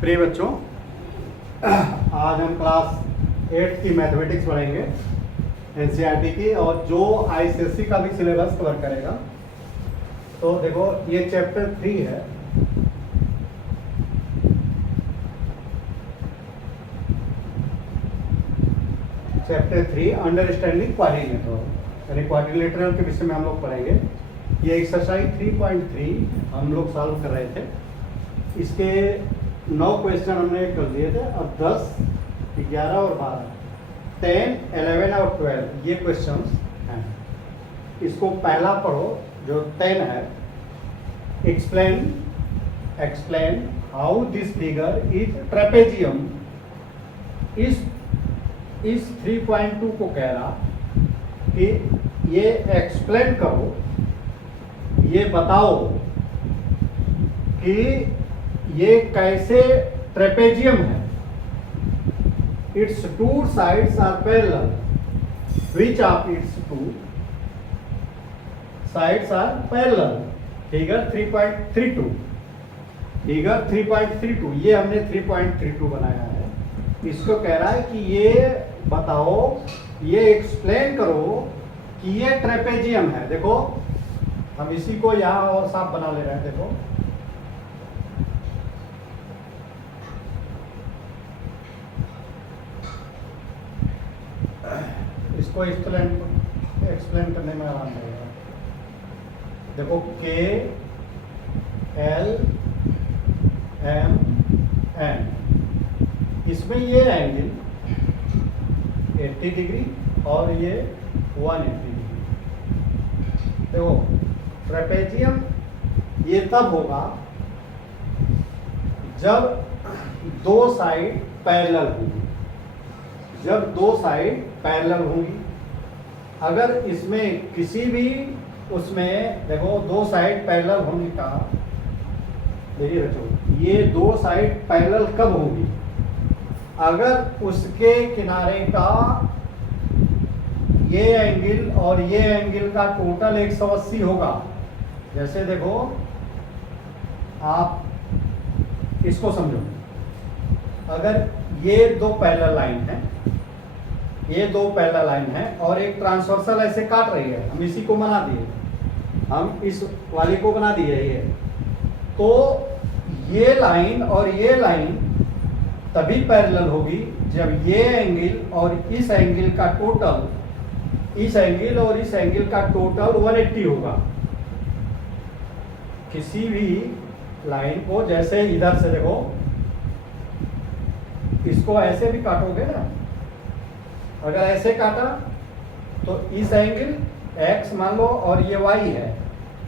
प्रिय बच्चों, आज हम क्लास 8 की मैथमेटिक्स पढ़ेंगे एनसीईआरटी की, और जो आईसीएसई का भी सिलेबस कवर करेगा। तो देखो, ये चैप्टर 3 है। चैप्टर 3 अंडरस्टैंडिंग क्वाड्रिलेटरल, यानी क्वाड्रिलेटरल के विषय में हम लोग पढ़ेंगे। ये एक्सरसाइज 3.3 हम लोग सॉल्व कर रहे थे। इसके 9 क्वेश्चन हमने कर दिए थे। अब 10, 11 और 12, 10, 11 और 12 ये क्वेश्चंस हैं। इसको पहला पढ़ो, जो 10 है। Explain how this figure is trapezium. इस 3.2 को कह रहा कि ये एक्सप्लेन करो, ये बताओ कि ये कैसे ट्रेपेजियम है। It's two sides are parallel, which of its two sides are parallel. Figure 3.32, figure 3.32, ये हमने 3.32 बनाया है। इसको कह रहा है कि ये बताओ, ये एक्सप्लेन करो कि ये ट्रेपेजियम है। देखो, हम इसी को यहां और साफ बना ले रहे हैं। देखो, इसको एक्सप्लेन करने में आराम लगेगा। देखो, के एल एम एन, इसमें ये एंगल 80 डिग्री और ये 180 डिग्री। देखो, ट्रेपेजियम ये तब होगा जब दो साइड पैरेलल होंगी। जब दो साइड पैरेलल होंगी, अगर इसमें किसी भी उसमें देखो दो साइड पैरेलल होने का, देखिए बच्चों, ये दो साइड पैरेलल कब होंगी? अगर उसके किनारे का ये एंगल और ये एंगल का टोटल 180 होगा। जैसे देखो, आप इसको समझो, अगर ये दो पैरेलल लाइन है, ये दो पैरेलल लाइन है और एक ट्रांसवर्सल ऐसे काट रही है, हम इसी को बना दिए, हम इस वाले को बना दिए ये। तो ये लाइन और ये लाइन तभी पैरेलल होगी जब ये एंगल और इस एंगल का टोटल, इस एंगल और इस एंगल का टोटल 180 होगा। किसी भी लाइन को, जैसे इधर से देखो, इसको ऐसे भी काटोगे ना, अगर ऐसे काटा तो इस एंगल x मान लो और ये y है,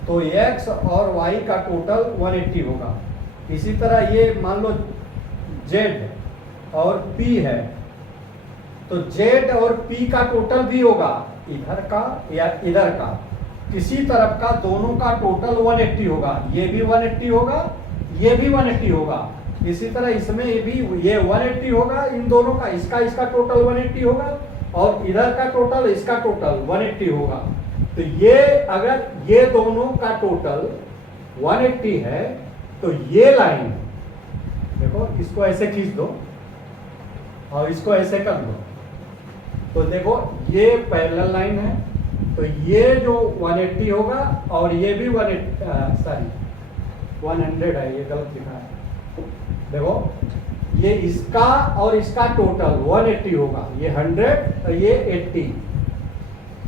तो x और y का टोटल 180 होगा। इसी तरह ये मान लो z और p है, तो z और p का टोटल भी होगा, इधर का या इधर का, किसी तरफ का, दोनों का टोटल 180 होगा। ये भी 180 होगा, ये भी 180 होगा। इसी तरह इसमें ये भी ये 180 होगा, इन दोनों का, इसका टोटल 180 होगा और इधर का टोटल, इसका टोटल 180 होगा। तो ये, अगर ये दोनों का टोटल 180 है, तो ये लाइन देखो, इसको ऐसे खींच दो और इसको ऐसे कर दो, तो देखो ये पैरेलल लाइन है, तो ये जो 180 होगा और ये भी 100 है, ये गलत लिखा है। देखो, ये इसका और इसका टोटल 180 होगा, ये 100 और ये 80,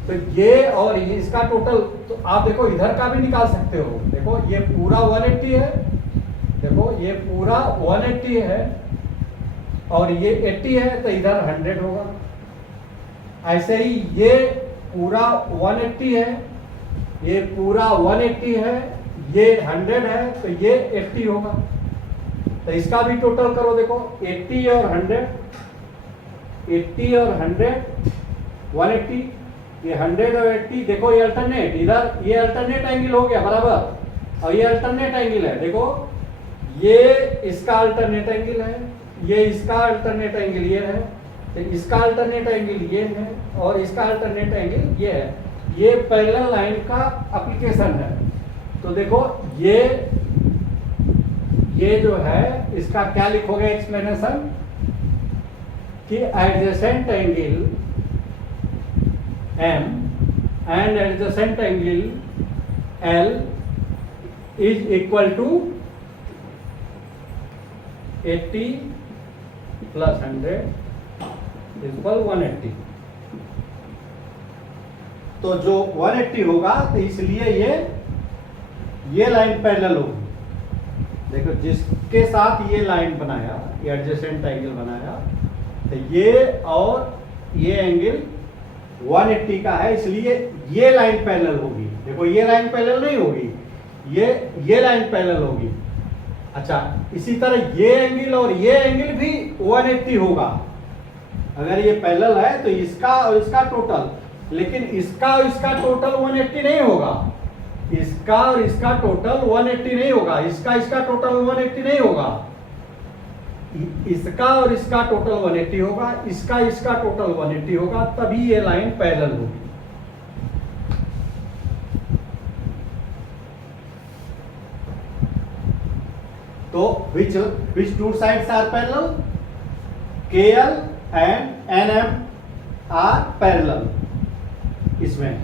तो ये और ये इसका टोटल, तो आप देखो इधर का भी निकाल सकते हो। देखो, ये पूरा 180 है, देखो ये पूरा 180 है और ये 80 है, तो इधर 100 होगा। ऐसे ही ये पूरा 180 है, ये पूरा 180 है, ये 100 है, तो ये 80 होगा। तो इसका भी टोटल करो, देखो 80 और 100, 80 और 100, 180, ये 100 और 80, देखो ये अल्टरनेट, इधर ये अल्टरनेट एंगल हो गया बराबर, और ये अल्टरनेट एंगल है। देखो, ये इसका अल्टरनेट एंगल है, ये इसका अल्टरनेट एंगल ये है, तो इसका अल्टरनेट एंगल ये है और इसका अल्टरनेट एंगल ये है। ये पैरेलल लाइन का एप्लीकेशन है। तो देखो, ये जो है इसका क्या लिखोगे एक्सप्लेनेशन कि adjacent angle M and adjacent angle L is equal to 80 plus 100 is equal 180। तो जो 180 होगा तो इसलिए ये लाइन पैरेलल होगी। देखो जिसके साथ ये लाइन बनाया, ये एडजेसेंट एंगल बनाया, तो ये और ये एंगल 180 का है, इसलिए ये लाइन पैरेलल होगी। देखो ये लाइन पैरेलल नहीं होगी, ये लाइन पैरेलल होगी। अच्छा, इसी तरह ये एंगल और ये एंगल भी 180 होगा। अगर ये पैरेलल है तो इसका और इसका टोटल, लेकिन इसका और इसका टोटल 180 नहीं होगा। इसका और इसका टोटल 180 नहीं होगा, इसका टोटल 180 नहीं होगा। इसका और इसका टोटल 180 होगा, इसका टोटल 180 होगा, तभी ये लाइन पैरेलल होगी। तो which two sides are parallel? KL and NM are parallel इसमें।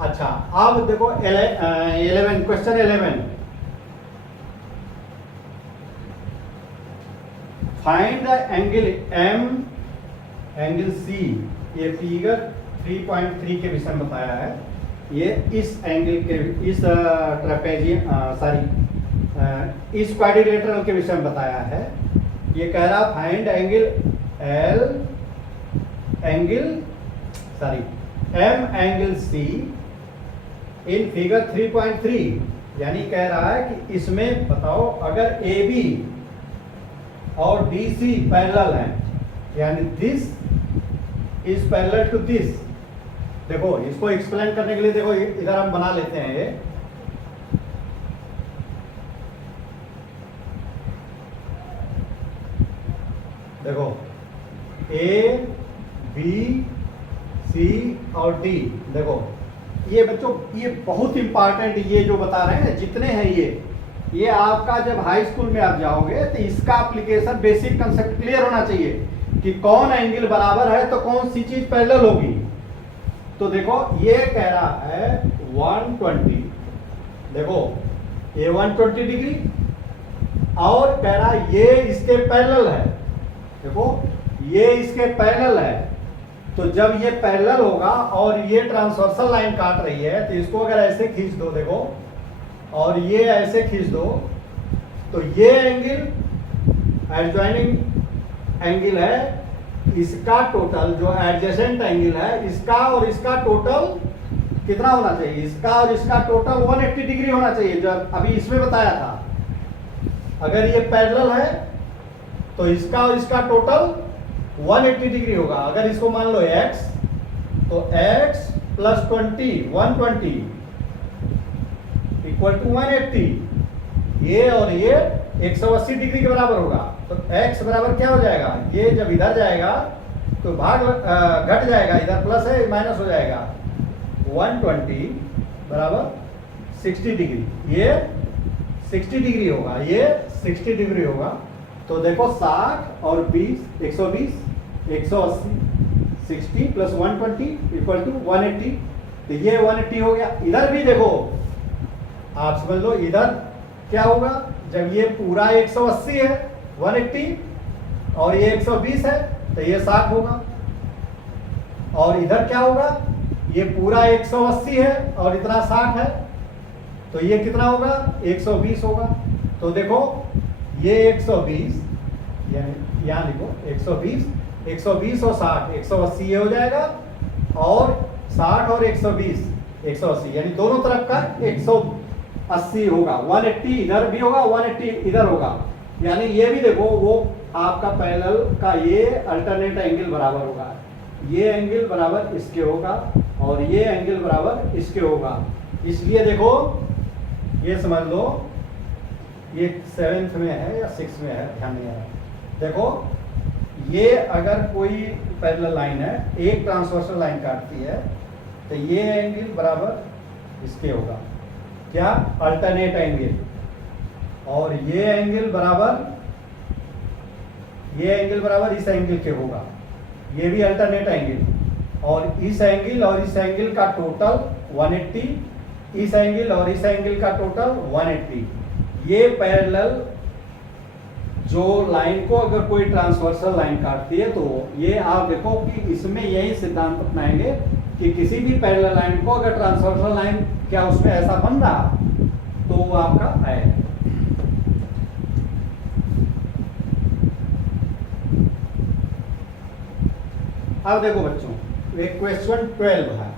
अच्छा, अब देखो 11 question 11, find the angle M angle C। ये फिगर 3.3 के विषय में बताया है। ये इस एंगल के इस इस क्वाड्रिलेटरल के विषय में बताया है। ये कह रहा find angle M angle C in figure 3.3। यानी कह रहा है कि इसमें बताओ अगर AB और DC पैरेलल है, यानी this is parallel to this. देखो इसको एक्सप्लेन करने के लिए देखो इधर हम बना लेते हैं ये। देखो A, B, C और D। देखो ये बच्चों ये बहुत इंपॉर्टेंट, ये जो बता रहे हैं जितने हैं ये आपका जब हाई स्कूल में आप जाओगे तो इसका एप्लीकेशन बेसिक कंसेप्ट क्लियर होना चाहिए कि कौन एंगल बराबर है तो कौन सी चीज पैरेलल होगी। तो देखो ये कह रहा है 120, देखो ये 120 डिग्री, और कह रहा है ये इसके पैरेलल है। देखो ये इसके पैरेलल है, तो जब ये पैरेलल होगा और ये ट्रांसवर्सल लाइन काट रही है तो इसको अगर ऐसे खींच दो, देखो, और ये ऐसे खींच दो, तो ये एंगल एडजॉइनिंग एंगल है, इसका टोटल जो एडजेसेंट एंगल है इसका और इसका टोटल कितना होना चाहिए? इसका और इसका टोटल 180 डिग्री होना चाहिए, जो अभी इसमें बताया था। अगर ये पैरेलल है तो इसका और इसका टोटल 180 डिग्री होगा। अगर इसको मान लो x, तो x प्लस 120 इक्वल टू 180, ये और ये 180 डिग्री के बराबर होगा। तो x बराबर क्या हो जाएगा? ये जब इधर जाएगा तो भाग घट जाएगा, इधर प्लस है माइनस हो जाएगा। 120 बराबर 60 डिग्री, ये 60 डिग्री होगा, ये 60 डिग्री होगा। तो देखो 60 और 20 120 180, 60 प्लस 120 इक्वल टू 180। तो ये 180 हो गया। इधर भी देखो, आप समझ लो इधर क्या होगा, जब ये पूरा 180 है 180 और ये 120 है तो ये 60 होगा। और इधर क्या होगा, ये पूरा 180 है और इतना 60 है, तो ये कितना होगा? 120 होगा। तो देखो ये 120, यहाँ लिखो 120 और 60 180 ये हो जाएगा, और 60 और 120 180, यानी दोनों तरफ का 180 होगा। 180 इधर भी होगा, 180 इधर होगा, यानी ये भी देखो वो आपका पैरेलल का ये अल्टरनेट एंगल बराबर होगा। ये एंगल बराबर इसके होगा और ये एंगल बराबर इसके होगा। इसलिए देखो ये समझ लो, ये 7th में है या 6th में है, ध्यान नहीं आ रहा। देखो ये अगर कोई पैरेलल लाइन है, एक ट्रांसवर्सल लाइन काटती है, तो ये एंगल बराबर इसके होगा, क्या? Alternate angle. और ये एंगल बराबर इस एंगल के होगा, ये भी अल्टरनेट एंगल, और इस एंगल और इस एंगल का टोटल 180, इस एंगल और इस एंगल का टोटल 180। ये पैरेलल जो लाइन को अगर कोई ट्रांसवर्सल लाइन काटती है तो ये आप देखो कि इसमें यही सिद्धांत अपनाएंगे कि किसी भी पैरेलल लाइन को अगर ट्रांसवर्सल लाइन क्या उसमें ऐसा बन रहा तो वो आपका आएगा। अब देखो बच्चों, एक क्वेश्चन 12 है,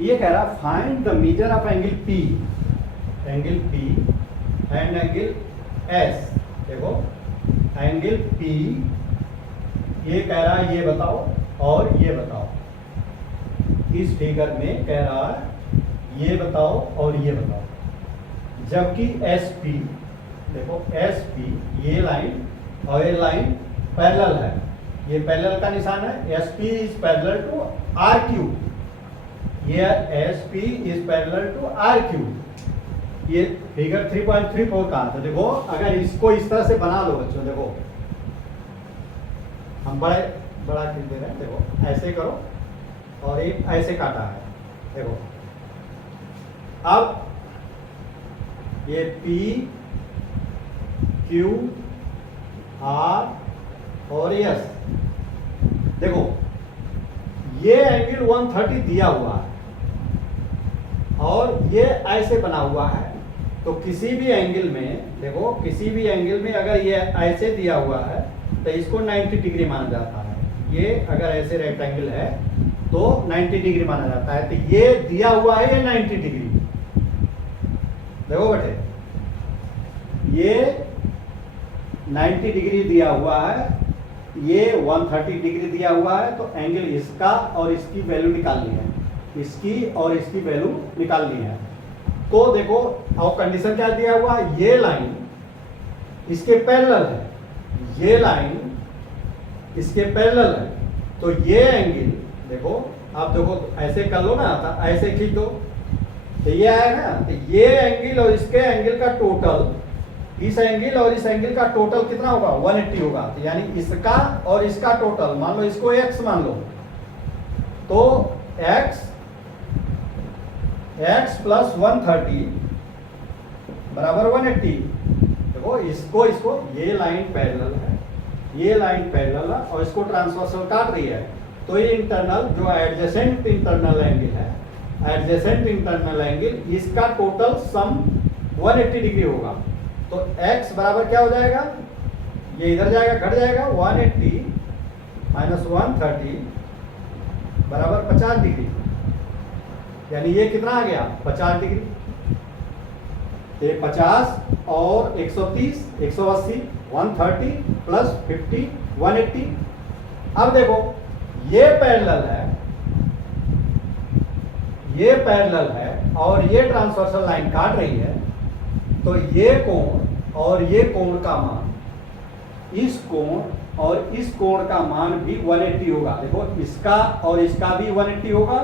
ये कह रहा find the measure of angle P and angle S। देखो एंगल P ये कह रहा है ये बताओ और ये बताओ, इस फिगर में कह रहा है ये बताओ और ये बताओ, जबकि SP देखो SP ये लाइन और ये लाइन पैरेलल है, ये पैरेलल का निशान है, SP is parallel to RQ, ये SP is parallel to RQ। ये फिगर 3.34 का था। देखो अगर इसको इस तरह से बना लो बच्चों, देखो हम बड़ा खींच दे रहे हैं, देखो ऐसे करो और एक ऐसे काटा है, देखो अब ये P Q R और S, देखो ये एंगल 130 दिया हुआ है और ये ऐसे बना हुआ है, तो किसी भी एंगल में देखो, किसी भी एंगल में अगर ये ऐसे दिया हुआ है तो इसको 90 डिग्री माना जाता है। ये अगर ऐसे रेक्टेंगल है तो 90 डिग्री माना जाता है, तो ये दिया हुआ है ये 90 डिग्री। देखो बेटे ये 90 डिग्री दिया हुआ है, ये 130 डिग्री दिया हुआ है, तो एंगल इसका और इसकी वैल्यू निकालनी है, इसकी और इसकी वैल्यू निकालनी है। तो देखो और कंडीशन क्या दिया हुआ है, ये लाइन इसके पैरेलल है, ये लाइन इसके पैरेलल है, तो ये एंगल देखो आप देखो ऐसे कर लो ना, ऐसे खींच दो तो ये आएगा ना, तो ये एंगल और इसके एंगल का टोटल, इस एंगल और इस एंगल का टोटल कितना होगा 180 होगा, तो यानी इसका और इसका टोटल मान लो, इसको x मान लो, तो x प्लस 130 बराबर 180। देखो इसको ये लाइन पैरेलल है, ये लाइन पैरेलल है और इसको ट्रांसवर्सल काट रही है, तो ये इंटरनल जो एडजेसेंट इंटरनल एंगल है, एडजेसेंट इंटरनल एंगल इसका टोटल सम 180 डिग्री होगा। तो x बराबर क्या हो जाएगा, ये इधर जाएगा घट जाएगा, 180 माइनस 130 बराबर 50 डिग्री, यानी ये कितना आ गया 50 डिग्री। तो ये 50 और 130 180 130 प्लस 50 180। अब देखो ये पैरेलल है, ये पैरेलल है और ये ट्रांसवर्सल लाइन काट रही है, तो ये कोण और ये कोण का मान, इस कोण और इस कोण का मान भी 180 होगा। देखो इसका और इसका भी 180 होगा,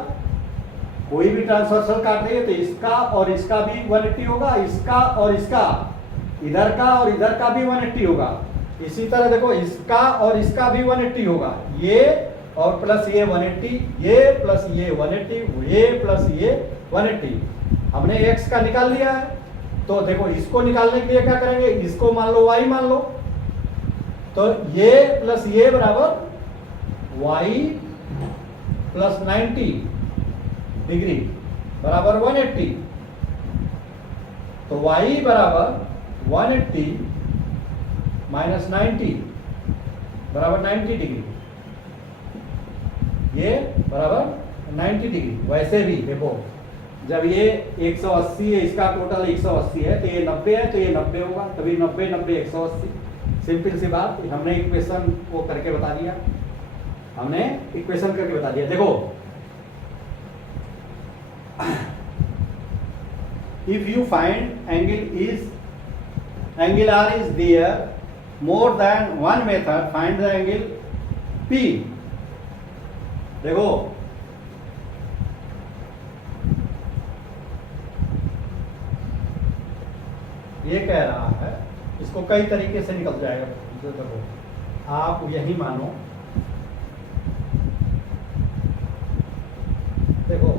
कोई भी ट्रांसवर्सल काट रही है तो इसका और इसका भी 180 होगा, इसका और इसका, इधर का और इधर का भी 180 होगा। इसी तरह देखो इसका और इसका भी 180 होगा, ये और प्लस ये 180, ये प्लस ये 180, ये प्लस ये 180। हमने x का निकाल लिया है, तो देखो इसको निकालने के लिए क्या करेंगे, इसको मान लो y मान लो, तो ये प्लस ये बराबर y प्लस 90 डिग्री बराबर 180, तो y बराबर 180 माइनस 90 बराबर 90 डिग्री, ये बराबर 90 डिग्री। वैसे भी देखो जब ये 180 है, इसका टोटल 180 है, तो ये 90 है, तो ये 90 होगा, तभी 90 90 180। सिंपल सी बात, हमने इक्वेशन को करके बता दिया, हमने इक्वेशन करके बता दिया। देखो if you find angle R is there more than one method, find the angle P। देखो ये कह रहा है, इसको कई तरीके से निकल जाएगा। देखो आप यही मानो, देखो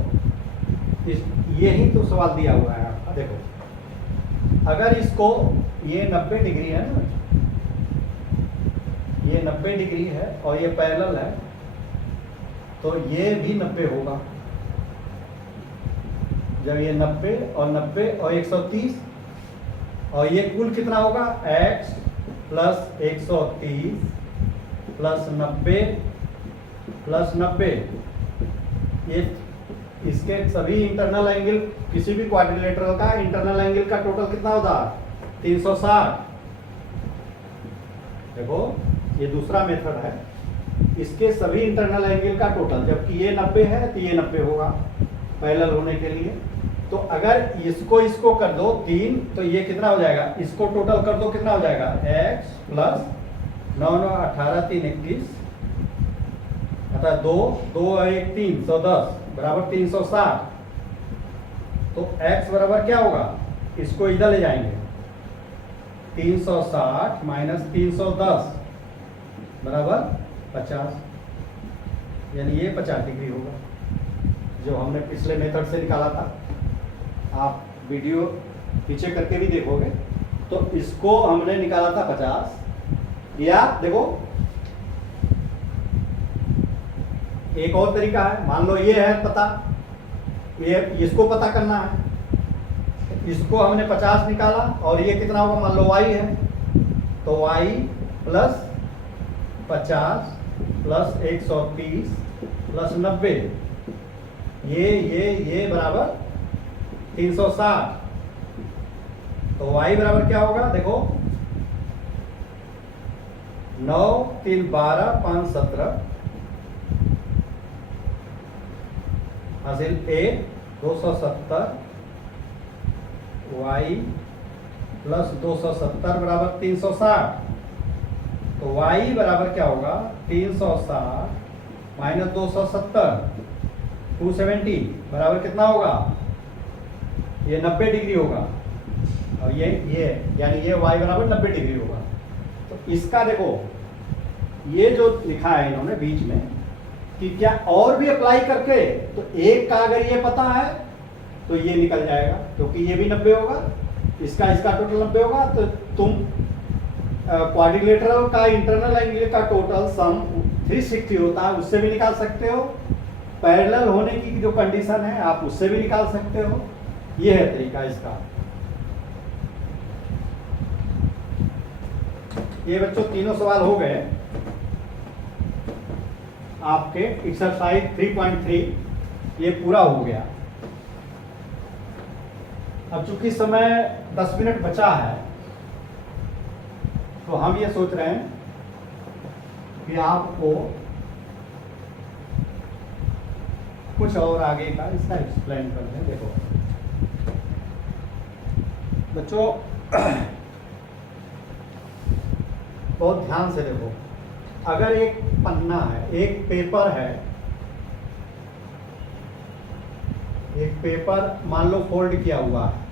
यही तो सवाल दिया हुआ है आपका। देखो अगर इसको, ये 90 डिग्री है ना, ये 90 डिग्री है और ये पैरेलल है, तो ये भी 90 होगा। जब ये 90 और 90 और 130, और ये कुल कितना होगा, x प्लस 130 प्लस 90 प्लस 90। ये इसके सभी इंटरनल एंगल, किसी भी क्वाड्रिलेटरल का इंटरनल एंगल का टोटल कितना होता है, 360। देखो ये दूसरा मेथड है, इसके सभी इंटरनल एंगल का टोटल, जबकि ये 90 है तो ये 90 होगा पैरेलल होने के लिए। तो अगर इसको इसको कर दो 3, तो ये कितना हो जाएगा, इसको टोटल कर दो कितना हो जाएगा, x प्लस 9 9 18 3 21, अर्थात 2 2 1 3 110 बराबर 360। तो x बराबर क्या होगा, इसको इधर ले जाएंगे, 360 माइनस 310 बराबर 50, यानी ये 50 डिग्री होगा, जो हमने पिछले मेथड से निकाला था। आप वीडियो पीछे करके भी देखोगे तो इसको हमने निकाला था 50। या देखो एक और तरीका है, मान लो ये है पता, ये इसको पता करना है, इसको हमने 50 निकाला और ये कितना होगा, मान लो y है, तो y प्लस 50 प्लस 130 प्लस 90, ये बराबर 360। तो y बराबर क्या होगा, देखो 9 3 12 5 17 हासिल a 270 y प्लस 270 बराबर 360। तो y बराबर क्या होगा, 360 माइनस 270 270 बराबर कितना होगा, ये 90 डिग्री होगा, और ये यानी ये y बराबर 90 डिग्री होगा। तो इसका देखो ये जो लिखा है इन्होंने बीच में कि क्या और भी अप्लाई करके, तो एक का अगर ये पता है तो ये निकल जाएगा, क्योंकि ये भी 90 होगा, इसका टोटल 90 होगा। तो तुम क्वाड्रिलेटरल का इंटरनल एंगल का टोटल सम 360 होता है, उससे भी निकाल सकते हो। पैरेलल होने की जो कंडीशन है आप उससे भी निकाल सकते हो। ये है तरीका इसका। ये बच्चों तीनों सवाल हो गए आपके एक्सरसाइज 3.3, ये पूरा हो गया। अब चूंकि समय 10 मिनट बचा है, तो हम ये सोच रहे हैं कि आपको कुछ और आगे का इसका एक्सप्लेन कर दें। देखो बच्चों बहुत ध्यान से देखो, अगर एक पन्ना है, एक पेपर है, एक पेपर मान लो फोल्ड किया हुआ है,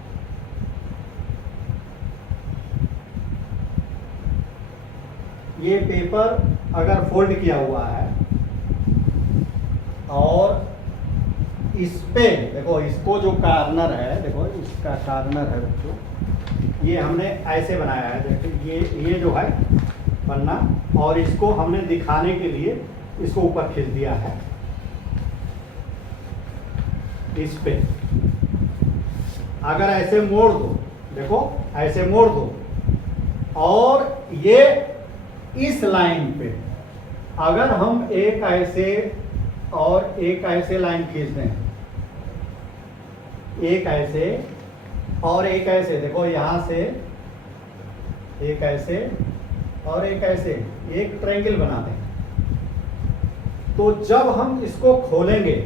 ये पेपर अगर फोल्ड किया हुआ है और इस पे देखो, इसको जो कार्नर है, देखो इसका कार्नर है बच्चों, ये हमने ऐसे बनाया है। देखो ये जो है पन्ना, और इसको हमने दिखाने के लिए इसको ऊपर खींच दिया है इस पे। अगर ऐसे मोड़ दो, देखो ऐसे मोड़ दो, और ये इस लाइन पे अगर हम एक ऐसे और एक ऐसे लाइन खींच दें, एक ऐसे और एक ऐसे, देखो यहां से एक ऐसे और एक ऐसे, एक ट्रायंगल बना दें, तो जब हम इसको खोलेंगे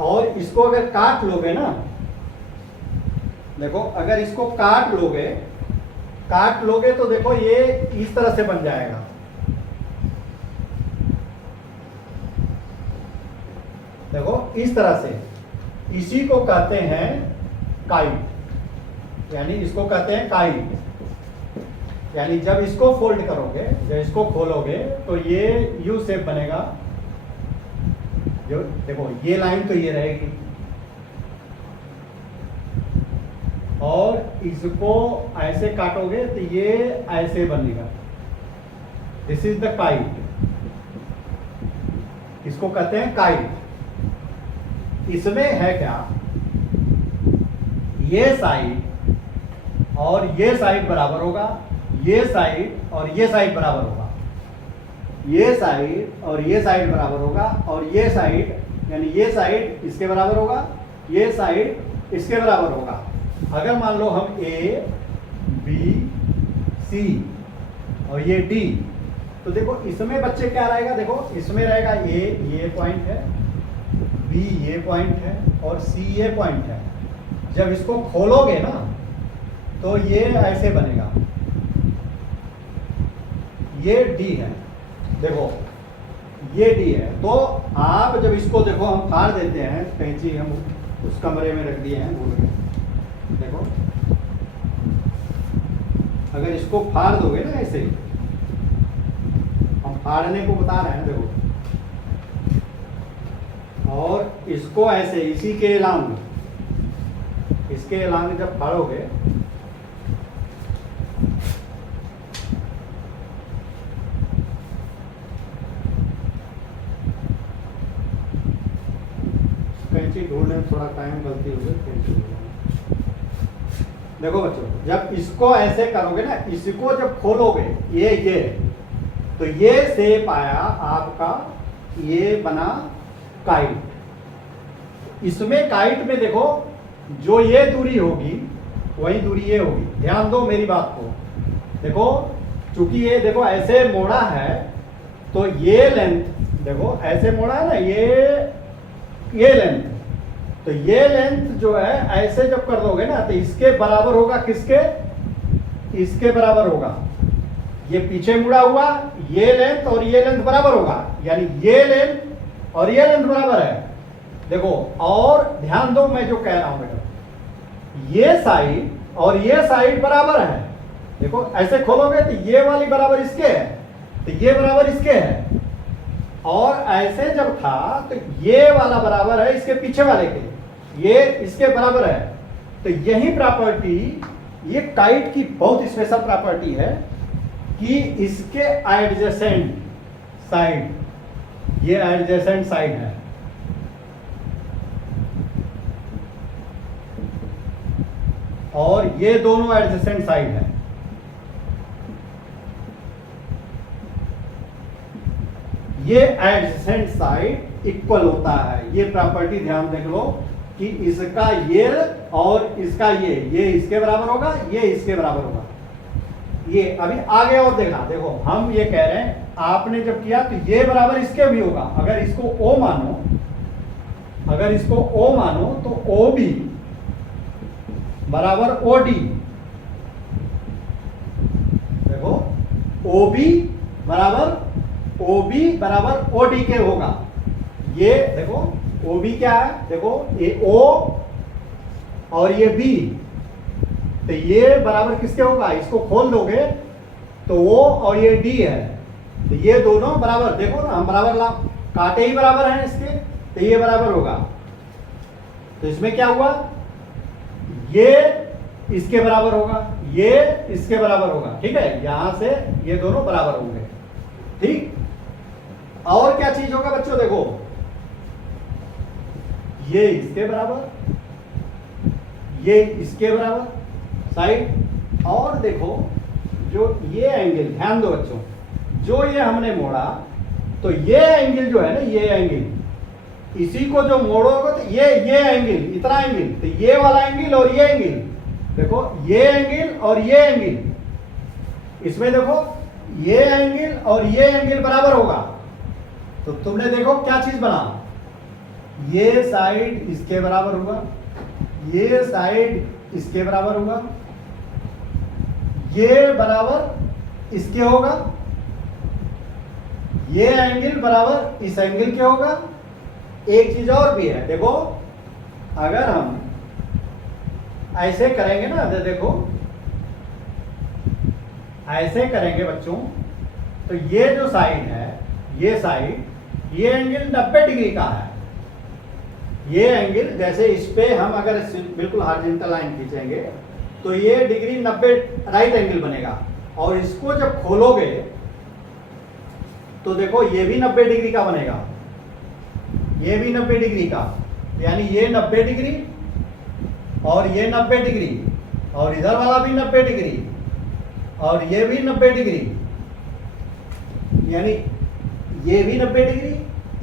और इसको अगर काट लोगे ना, देखो अगर इसको काट लोगे तो देखो ये इस तरह से बन जाएगा। देखो इस तरह से, इसी को कहते हैं काइट। यानी इसको कहते हैं काइट। यानी जब इसको फोल्ड करोगे, जब इसको खोलोगे तो ये यू शेप बनेगा। जो देखो ये लाइन तो ये रहेगी और इसको ऐसे काटोगे तो ये ऐसे बनेगा। दिस इज द काइट, इसको कहते हैं काइट। इसमें है क्या, ये साइड और ये साइड बराबर होगा, ये साइड और ये साइड बराबर होगा, ये साइड और ये साइड बराबर होगा, और ये साइड यानी ये साइड इसके बराबर होगा, ये साइड इसके बराबर होगा। अगर मान लो हम ए बी सी और ये डी, तो देखो इसमें बच्चे क्या रहेगा, देखो इसमें रहेगा ए ये पॉइंट है, बी ये पॉइंट है और सी ये पॉइंट है। जब इसको खोलोगे ना तो ये ऐसे बनेगा, ये डी है, देखो ये डी है। तो आप जब इसको देखो हम फाड़ देते हैं, कैंची हम उस कमरे में रख दिए हैं भूल गए, देखो अगर इसको फाड़ दोगे ना ऐसे, हम फाड़ने को बता रहे हैं देखो, और इसको ऐसे इसी के अलांग, इसके अलांग जब फाड़ोगे कैंची ढूंढने में थोड़ा टाइम गलती हो गई। देखो बच्चों जब इसको ऐसे करोगे ना, इसको जब खोलोगे ये तो ये शेप आया आपका, ये बना काइट। इसमें काइट में देखो जो ये दूरी होगी वही दूरी ये होगी। ध्यान दो मेरी बात को, देखो चूंकि ये देखो ऐसे मोड़ा है तो ये लेंथ देखो ऐसे मोड़ा है ना, ये लेंथ, तो ये लेंथ जो है ऐसे जब कर दोगे ना तो इसके बराबर होगा, किसके, इसके बराबर होगा। ये पीछे मुड़ा हुआ, ये लेंथ और ये लेंथ बराबर होगा, यानी ये लेंथ और ये लेंथ बराबर है। देखो और ध्यान दो मैं जो कह रहा हूं बेटा, ये साइड और ये साइड बराबर है। देखो ऐसे खोलोगे तो ये वाली बराबर इसके है, तो ये बराबर इसके है, और ऐसे जब था तो ये वाला बराबर है इसके पीछे वाले के, ये इसके बराबर है। तो यही प्रॉपर्टी, ये काइट की बहुत स्पेशल प्रॉपर्टी है कि इसके एडजेसेंट साइड, ये एडजेसेंट साइड है, और ये दोनों एडजेसेंट साइड है। ये एडजेसेंट साइड इक्वल होता है। ये प्रॉपर्टी ध्यान देख लो कि इसका ये और इसका ये इसके बराबर होगा, ये इसके बराबर होगा। ये अभी आगे और देखना, देखो हम ये कह रहे हैं, आपने जब किया तो ये बराबर इसके भी होगा। अगर इसको O मानो, अगर इसको O मानो तो OB बराबर OD, देखो OB बराबर OD के होगा। ये देखो OB क्या है, देखो ये O और ये B, तो ये बराबर किसके होगा, इसको खोल दोगे तो O और ये D है, तो ये दोनों बराबर, देखो ना हम बराबर ला काटे ही बराबर हैं इसके, तो ये बराबर होगा। तो इसमें क्या हुआ, ये इसके बराबर होगा, ये इसके बराबर होगा, ठीक है, यहां से ये दोनों बराबर होंगे, ठीक। और क्या चीज होगा बच्चों, देखो ये इसके बराबर, ये इसके बराबर साइड, और देखो जो ये एंगल, ध्यान दो बच्चों, जो ये हमने मोड़ा तो ये एंगल जो है ना, ये एंगल, इसी को जो मोड़ोगे तो ये एंगल, इतना एंगल, तो ये वाला एंगल और ये एंगल, देखो ये एंगल और ये एंगल, इसमें देखो ये एंगल और ये एंगल बराबर होगा। तो तुमने देखो क्या चीज बना, ये साइड इसके बराबर हुआ, ये साइड इसके बराबर हुआ, ये बराबर इसके होगा, ये एंगल बराबर इस एंगल के होगा। एक चीज और भी है, देखो अगर हम ऐसे करेंगे ना, देखो ऐसे करेंगे बच्चों, तो ये जो साइड है, ये साइड, ये एंगल 90 डिग्री का है। ये एंगल जैसे इस पे हम अगर बिल्कुल हॉरिजॉन्टल लाइन खींचेंगे तो ये डिग्री 90 राइट एंगल बनेगा। और इसको जब खोलोगे तो देखो ये भी 90 डिग्री का बनेगा, ये भी 90 डिग्री का, यानी ये 90 डिग्री और ये 90 डिग्री और इधर वाला भी 90 डिग्री और ये भी 90 डिग्री, यानी ये भी 90 डिग्री,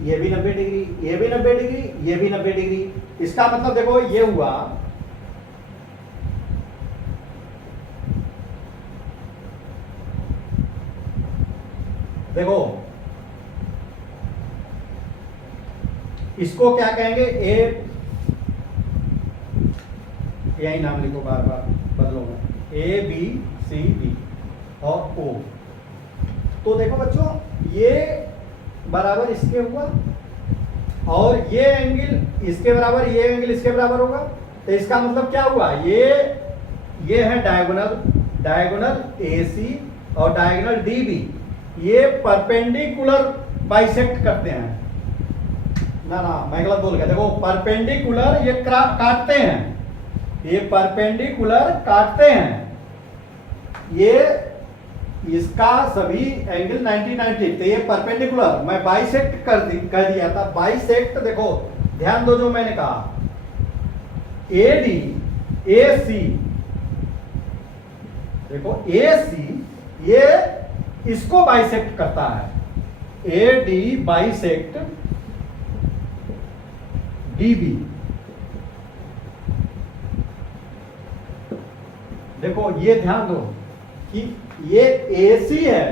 ये भी 90 डिग्री, ये भी 90 डिग्री, ये भी 90 डिग्री। इसका मतलब देखो ये हुआ, देखो इसको क्या कहेंगे, ए, यही नाम लिखो, बार बार बदलो में, ए बी सी डी और ओ। तो देखो बच्चों ये बराबर इसके हुआ और ये एंगल इसके बराबर, ये एंगल इसके बराबर होगा। तो इसका मतलब क्या हुआ, ये है डायगोनल, डायगोनल AC और डायगोनल DB, ये परपेंडिकुलर बाइसेक्ट करते हैं। ना मैं गलत बोल गया, देखो परपेंडिकुलर ये काटते हैं, ये परपेंडिकुलर काटते हैं, ये इसका सभी एंगल 90-90। तो ये परपेंडिकुलर मैं बाइसेक्ट कर दिया था। बाइसेक्ट देखो ध्यान दो जो मैंने कहा, AD AC, देखो AC ये इसको बाइसेक्ट करता है, AD बाइसेक्ट DB। देखो ये ध्यान दो कि ये AC है,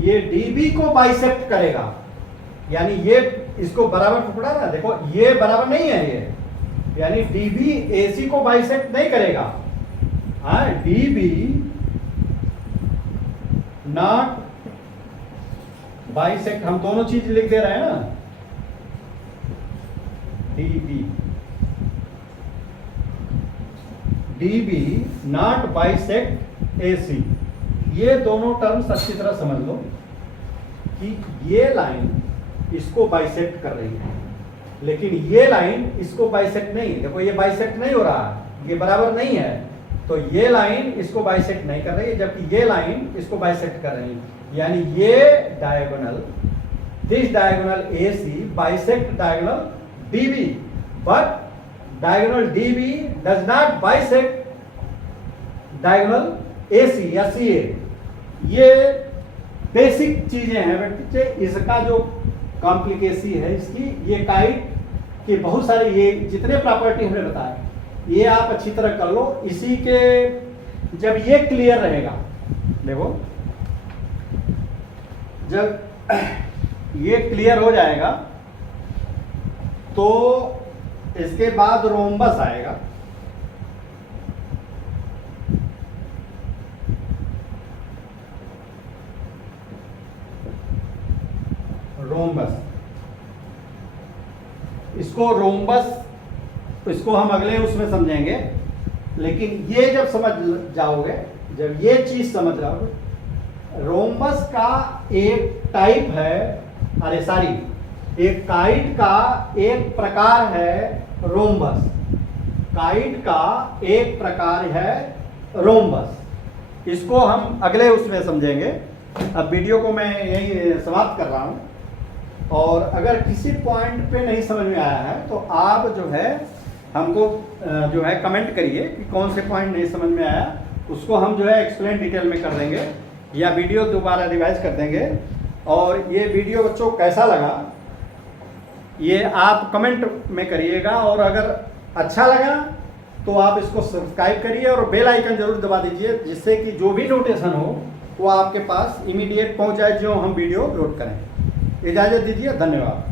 ये DB को बाइसेक्ट करेगा, यानी ये इसको बराबर टुकड़ा ना, देखो ये बराबर नहीं है ये, यानी DB AC को बाइसेक्ट नहीं करेगा। हाँ, DB नॉट बाइसेक्ट, हम दोनों चीज लिख दे रहे हैं ना, DB नॉट बाइसेक्ट AC। ये दोनों टर्म्स अच्छी तरह समझ लो कि ये लाइन इसको बाइसेक्ट कर रही है, लेकिन ये लाइन इसको बाइसेक्ट नहीं, देखो ये बाइसेक्ट नहीं हो रहा, ये बराबर नहीं है, तो ये लाइन इसको बाइसेक्ट नहीं कर रही है, जबकि ये लाइन इसको बाइसेक्ट कर रही है। यानी ये diagonal, this diagonal AC bisect diagonal DB, but diagonal DB does not bisect diagonal AC या CA। ये बेसिक चीजें हैं बच्चे, इसका जो कॉम्प्लिकेसी है इसकी, ये काइट के बहुत सारे, ये जितने प्रॉपर्टी हमने बताए ये आप अच्छी तरह कर लो। इसी के जब ये क्लियर रहेगा, देखो जब ये क्लियर हो जाएगा तो इसके बाद रोम्बस आएगा। रोम्बस, इसको हम अगले उसमें समझेंगे, लेकिन ये जब समझ जाओगे, जब ये चीज समझ जाओगे, रोम्बस का एक टाइप है, अरे सॉरी, एक काइट का एक प्रकार है रोम्बस, काइट का एक प्रकार है रोम्बस। इसको हम अगले उसमें समझेंगे। अब वीडियो को मैं यही समाप्त कर रहा हूँ, और अगर किसी पॉइंट पे नहीं समझ में आया है तो आप जो है हमको जो है कमेंट करिए कि कौन से पॉइंट नहीं समझ में आया, उसको हम जो है एक्सप्लेन डिटेल में कर देंगे या वीडियो दोबारा रिवाइज कर देंगे। और ये वीडियो बच्चों कैसा लगा ये आप कमेंट में करिएगा, और अगर अच्छा लगा तो आप इसको सब्सक्राइब करिए और बेल आइकन जरूर दबा दीजिए, जिससे कि जो भी नोटिफिकेशन हो वो आपके पास इमीडिएट पहुंच जाए जो हम वीडियो अपलोड करें। इजाज़त दीजिए, धन्यवाद।